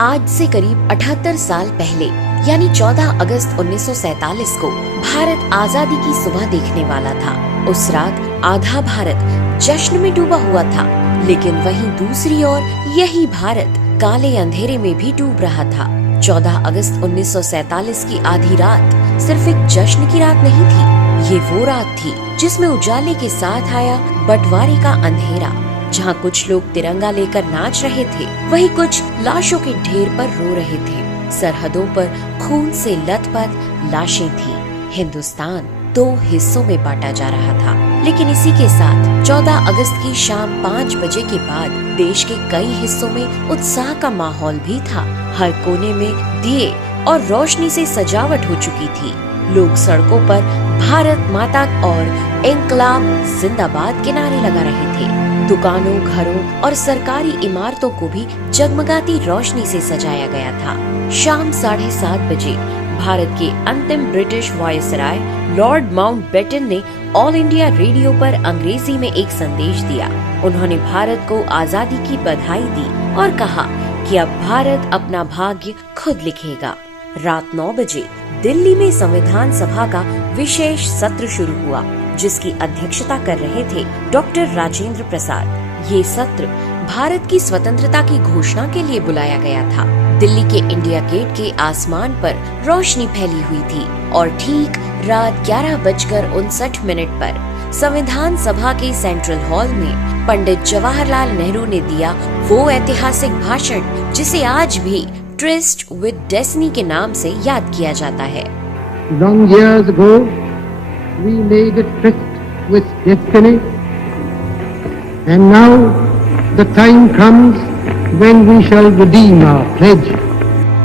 आज से करीब 78 साल पहले यानी 14 अगस्त 1947 को भारत आजादी की सुबह देखने वाला था। उस रात आधा भारत जश्न में डूबा हुआ था, लेकिन वहीं दूसरी ओर यही भारत काले अंधेरे में भी डूब रहा था। 14 अगस्त 1947 की आधी रात सिर्फ एक जश्न की रात नहीं थी, ये वो रात थी जिसमें उजाले के साथ आया बंटवारे का अंधेरा। जहाँ कुछ लोग तिरंगा लेकर नाच रहे थे, वहीं कुछ लाशों के ढेर पर रो रहे थे। सरहदों पर खून से लथपथ लाशें थी। हिंदुस्तान 2 हिस्सों में बांटा जा रहा था, लेकिन इसी के साथ 14 अगस्त की शाम 5 बजे के बाद देश के कई हिस्सों में उत्साह का माहौल भी था। हर कोने में दिए और रोशनी से सजावट हो चुकी थी। लोग सड़कों पर भारत माता और इंकलाब जिंदाबाद के नारे लगा रहे थे। दुकानों, घरों और सरकारी इमारतों को भी जगमगाती रोशनी से सजाया गया था। शाम 7:30 बजे भारत के अंतिम ब्रिटिश वायसराय लॉर्ड माउंटबेटन ने ऑल इंडिया रेडियो पर अंग्रेजी में एक संदेश दिया। उन्होंने भारत को आजादी की बधाई दी और कहा कि अब भारत अपना भाग्य खुद लिखेगा। रात 9 बजे दिल्ली में संविधान सभा का विशेष सत्र शुरू हुआ, जिसकी अध्यक्षता कर रहे थे डॉक्टर राजेंद्र प्रसाद। ये सत्र भारत की स्वतंत्रता की घोषणा के लिए बुलाया गया था। दिल्ली के इंडिया गेट के आसमान पर रोशनी फैली हुई थी और ठीक रात 11:59 पर संविधान सभा के सेंट्रल हॉल में पंडित जवाहरलाल नेहरू ने दिया वो ऐतिहासिक भाषण जिसे आज भी ट्रिस्ट विद डेस्टिनी के नाम से याद किया जाता है। Long years ago, we made a tryst with destiny, and now the time comes when we shall redeem our pledge.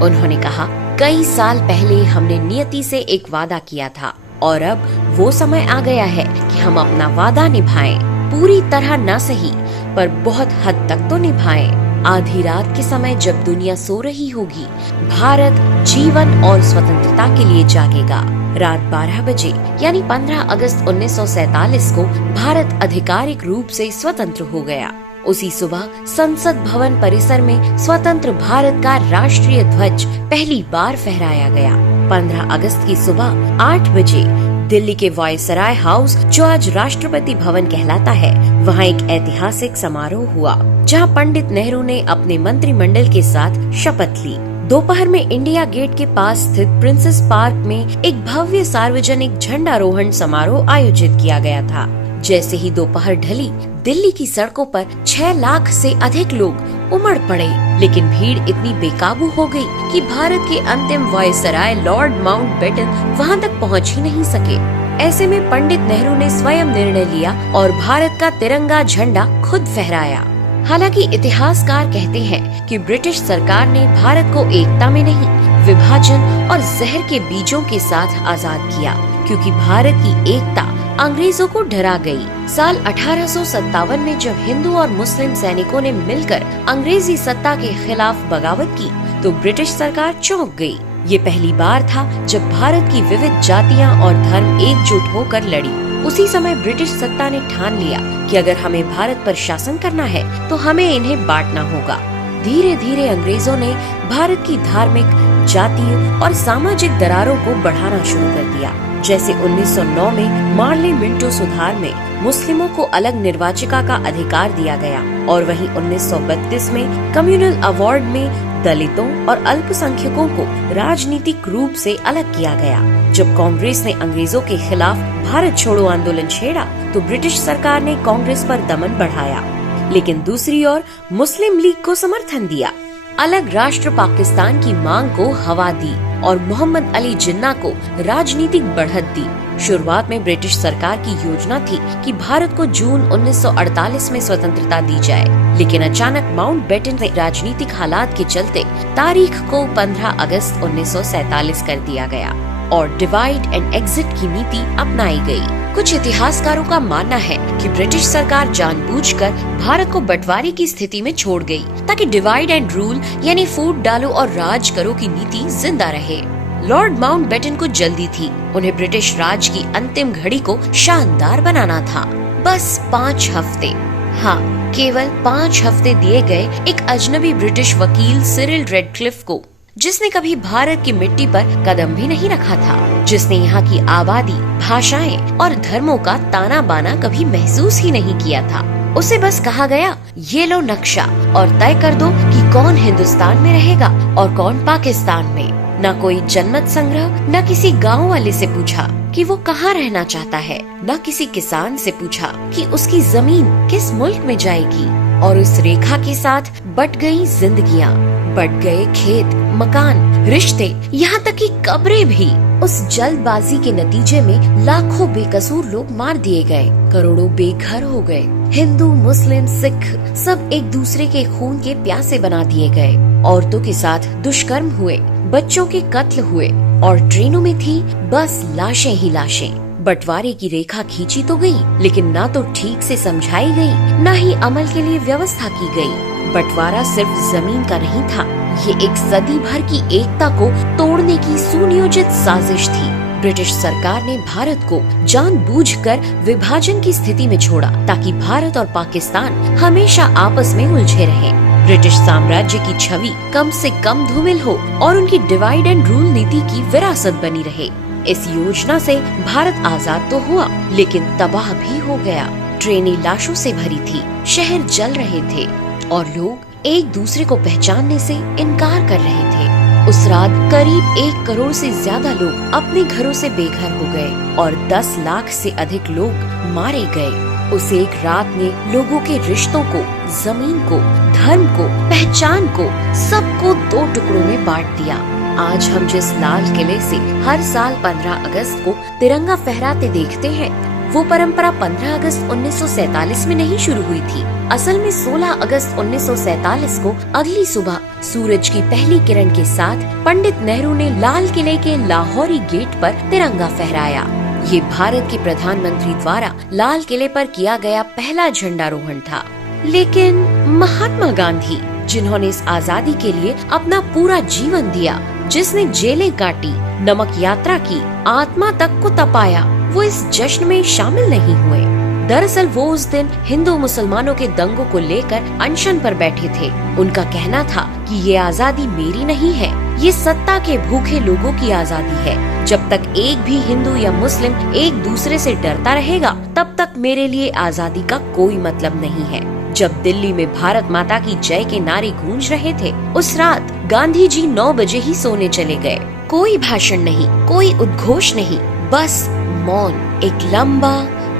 उन्होंने कहा, कई साल पहले हमने नियति से एक वादा किया था और अब वो समय आ गया है कि हम अपना वादा निभाएं। पूरी तरह न सही, पर बहुत हद तक तो निभाएं। आधी रात के समय जब दुनिया सो रही होगी, भारत जीवन और स्वतंत्रता के लिए जागेगा। रात 12 बजे यानी 15 अगस्त 1947 को भारत आधिकारिक रूप से स्वतंत्र हो गया। उसी सुबह संसद भवन परिसर में स्वतंत्र भारत का राष्ट्रीय ध्वज पहली बार फहराया गया। 15 अगस्त की सुबह 8 बजे दिल्ली के वायसराय हाउस, जो आज राष्ट्रपति भवन कहलाता है, वहाँ एक ऐतिहासिक समारोह हुआ, जहाँ पंडित नेहरू ने अपने मंत्रिमंडल के साथ शपथ ली। दोपहर में इंडिया गेट के पास स्थित प्रिंसेस पार्क में एक भव्य सार्वजनिक झंडारोहण समारोह आयोजित किया गया था। जैसे ही दोपहर ढली, दिल्ली की सड़कों पर 6 लाख से अधिक लोग उमड़ पड़े, लेकिन भीड़ इतनी बेकाबू हो गई कि भारत के अंतिम वायसराय लॉर्ड माउंटबेटन वहां तक पहुंच ही नहीं सके। ऐसे में पंडित नेहरू ने स्वयं निर्णय लिया और भारत का तिरंगा झंडा खुद फहराया। हालांकि इतिहासकार कहते हैं कि ब्रिटिश सरकार ने भारत को एकता में नहीं, विभाजन और जहर के बीजों के साथ आजाद किया, क्योंकि भारत की एकता अंग्रेजों को डरा गई। साल 1857 में जब हिंदू और मुस्लिम सैनिकों ने मिलकर अंग्रेजी सत्ता के खिलाफ बगावत की, तो ब्रिटिश सरकार चौंक गई। ये पहली बार था जब भारत की विविध जातियां और धर्म एकजुट होकर लड़ी। उसी समय ब्रिटिश सत्ता ने ठान लिया कि अगर हमें भारत पर शासन करना है तो हमें इन्हें बांटना होगा। धीरे धीरे अंग्रेजों ने भारत की धार्मिक, जातीय और सामाजिक दरारों को बढ़ाना शुरू कर दिया। जैसे 1909 में मार्ले मिंटो सुधार में मुस्लिमों को अलग निर्वाचिका का अधिकार दिया गया, और वहीं 1932 में कम्युनल अवार्ड में दलितों और अल्पसंख्यकों को राजनीतिक रूप से अलग किया गया। जब कांग्रेस ने अंग्रेजों के खिलाफ भारत छोड़ो आंदोलन छेड़ा, तो ब्रिटिश सरकार ने कांग्रेस पर दमन बढ़ाया, लेकिन दूसरी ओर मुस्लिम लीग को समर्थन दिया। अलग राष्ट्र पाकिस्तान की मांग को हवा दी और मोहम्मद अली जिन्ना को राजनीतिक बढ़त दी। शुरुआत में ब्रिटिश सरकार की योजना थी कि भारत को जून 1948 में स्वतंत्रता दी जाए, लेकिन अचानक माउंटबेटन ने राजनीतिक हालात के चलते तारीख को 15 अगस्त 1947 कर दिया गया और डिवाइड एंड एग्जिट की नीति अपनाई गई। कुछ इतिहासकारों का मानना है कि ब्रिटिश सरकार जानबूझकर भारत को बंटवारे की स्थिति में छोड़ गई, ताकि डिवाइड एंड रूल यानी फूट डालो और राज करो की नीति जिंदा रहे। लॉर्ड माउंटबेटन को जल्दी थी, उन्हें ब्रिटिश राज की अंतिम घड़ी को शानदार बनाना था। बस 5 हफ्ते। हाँ, केवल 5 हफ्ते दिए गए एक अजनबी ब्रिटिश वकील सिरिल रेडक्लिफ को, जिसने कभी भारत की मिट्टी पर कदम भी नहीं रखा था, जिसने यहाँ की आबादी, भाषाएं और धर्मों का ताना बाना कभी महसूस ही नहीं किया था। उसे बस कहा गया, ये लो नक्शा और तय कर दो कि कौन हिंदुस्तान में रहेगा और कौन पाकिस्तान में। न कोई जनमत संग्रह, न किसी गाँव वाले से पूछा कि वो कहाँ रहना चाहता है, न किसी किसान से पूछा कि उसकी जमीन किस मुल्क में जाएगी। और उस रेखा के साथ बट गई जिंदगियाँ, बट गए खेत, मकान, रिश्ते, यहाँ तक कि कब्रें भी। उस जल्दबाजी के नतीजे में लाखों बेकसूर लोग मार दिए गए, करोड़ों बेघर हो गए, हिंदू, मुस्लिम, सिख सब एक दूसरे के खून के प्यासे बना दिए गए। औरतों के साथ दुष्कर्म हुए, बच्चों के कत्ल हुए और ट्रेनों में थी बस लाशें ही लाशें। बंटवारे की रेखा खींची तो गई, लेकिन ना तो ठीक से समझाई गई, न ही अमल के लिए व्यवस्था की गई। बंटवारा सिर्फ जमीन का नहीं था, ये एक सदी भर की एकता को तोड़ने की सुनियोजित साजिश थी। ब्रिटिश सरकार ने भारत को जानबूझकर विभाजन की स्थिति में छोड़ा, ताकि भारत और पाकिस्तान हमेशा आपस में उलझे रहें। ब्रिटिश साम्राज्य की छवि कम से कम धूमिल हो और उनकी डिवाइड एंड रूल नीति की विरासत बनी रहे। इस योजना से भारत आजाद तो हुआ, लेकिन तबाह भी हो गया। ट्रेनें लाशों से भरी थी, शहर जल रहे थे और लोग एक दूसरे को पहचानने से इनकार कर रहे थे। उस रात करीब 1 करोड़ से ज्यादा लोग अपने घरों से बेघर हो गए और 10 लाख से अधिक लोग मारे गए। उस एक रात ने लोगों के रिश्तों को, जमीन को, धर्म को, पहचान को, सबको 2 टुकड़ों में बांट दिया। आज हम जिस लाल किले से हर साल 15 अगस्त को तिरंगा फहराते देखते हैं, वो परंपरा 15 अगस्त 1947 में नहीं शुरू हुई थी। असल में 16 अगस्त 1947 को अगली सुबह सूरज की पहली किरण के साथ पंडित नेहरू ने लाल किले के लाहौरी गेट पर तिरंगा फहराया। ये भारत के प्रधानमंत्री द्वारा लाल किले पर किया गया पहला झंडारोहण था। लेकिन महात्मा गांधी, जिन्होंने इस आजादी के लिए अपना पूरा जीवन दिया, जिसने जेलें काटी, नमक यात्रा की, आत्मा तक को तपाया, वो इस जश्न में शामिल नहीं हुए। दरअसल वो उस दिन हिंदू मुसलमानों के दंगों को लेकर अनशन पर बैठे थे। उनका कहना था कि ये आजादी मेरी नहीं है, ये सत्ता के भूखे लोगों की आजादी है। जब तक एक भी हिंदू या मुस्लिम एक दूसरे से डरता रहेगा, तब तक मेरे लिए आजादी का कोई मतलब नहीं है। जब दिल्ली में भारत माता की जय के नारे गूंज रहे थे, उस रात गांधी जी 9 बजे ही सोने चले गए। कोई भाषण नहीं, कोई उद्घोष नहीं, बस मौन, एक लंबा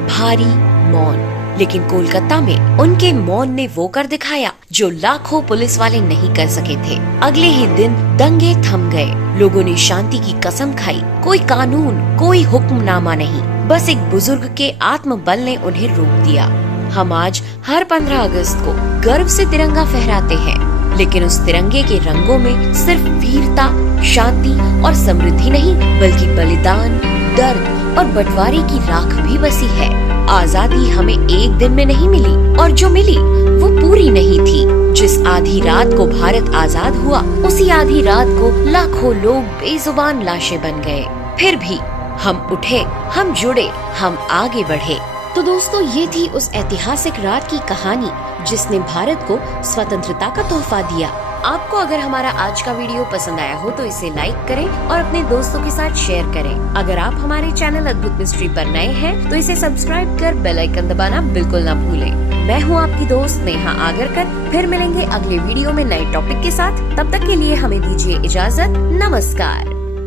भारी मौन। लेकिन कोलकाता में उनके मौन ने वो कर दिखाया जो लाखों पुलिस वाले नहीं कर सके थे। अगले ही दिन दंगे थम गए, लोगों ने शांति की कसम खाई। कोई कानून, कोई हुक्मनामा नहीं, बस एक बुजुर्ग के आत्मबल ने उन्हें रोक दिया। हम आज हर 15 अगस्त को गर्व से तिरंगा फहराते हैं, लेकिन उस तिरंगे के रंगों में सिर्फ वीरता, शांति और समृद्धि नहीं, बल्कि बलिदान, दर्द और बंटवारे की राख भी बसी है। आजादी हमें एक दिन में नहीं मिली, और जो मिली वो पूरी नहीं थी। जिस आधी रात को भारत आजाद हुआ, उसी आधी रात को लाखों लोग बेजुबान लाशें बन गए। फिर भी हम उठे, हम जुड़े, हम आगे बढ़े। तो दोस्तों, ये थी उस ऐतिहासिक रात की कहानी जिसने भारत को स्वतंत्रता का तोहफा दिया। आपको अगर हमारा आज का वीडियो पसंद आया हो तो इसे लाइक करें और अपने दोस्तों के साथ शेयर करें। अगर आप हमारे चैनल अद्भुत मिस्ट्री पर नए हैं तो इसे सब्सक्राइब कर बेल आइकन दबाना बिल्कुल न भूलें। मैं हूँ आपकी दोस्त नेहा आगरकर। फिर मिलेंगे अगले वीडियो में नए टॉपिक के साथ। तब तक के लिए हमें दीजिए इजाजत। नमस्कार।